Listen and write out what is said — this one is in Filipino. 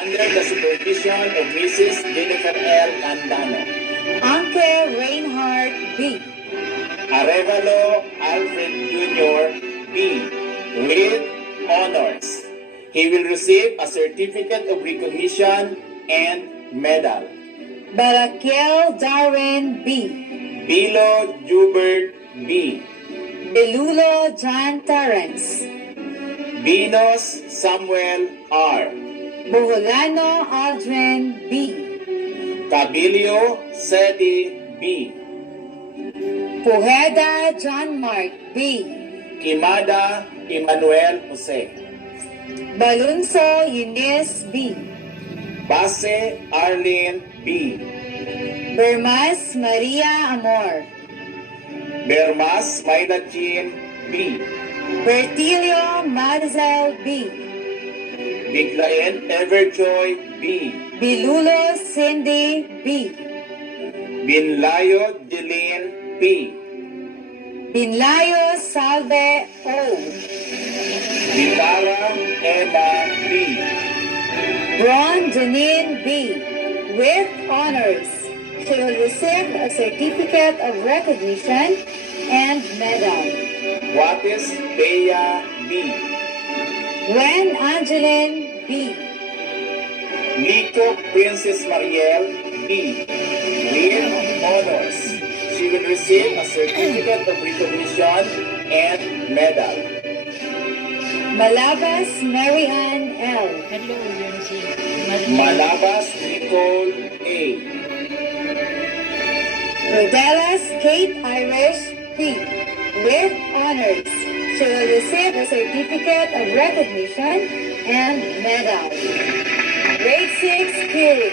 under the supervision of Mrs. Jennifer L. Andano. Uncle Reinhard B. Arevalo Alfred Jr. B. with honors. He will receive a certificate of recognition and medal. Barakiel Darwin B. Bilo Jubert B. Belulo John Terrence. Binos Samuel R. Buholano Aldrin B. Cabilio Sedi B. Pujeda John Mark B. Kimada Emmanuel Jose. Balunso Eunice B. Base Arlene B. Bermas Maria Amor. Bermas Maylachin B. Bertilio Marzel B. Biglain Everjoy B. Bilulo Cindy B. Binlayo Jeline P. Binlayo Salve O. Bitara Emma B. Bron Janine B. With honors. She will receive a certificate of recognition and medal. Watis Bea B. Gwen Angeline B. Nico Princess Mariel B. With honors. She will receive a certificate of recognition and medal. Malabas Mary Ann L. Hello, Yancy. Malabas Nicole A. Rodelas Kate Irish P. With honors. She will receive a certificate of recognition and medal. Grade 6 Curie.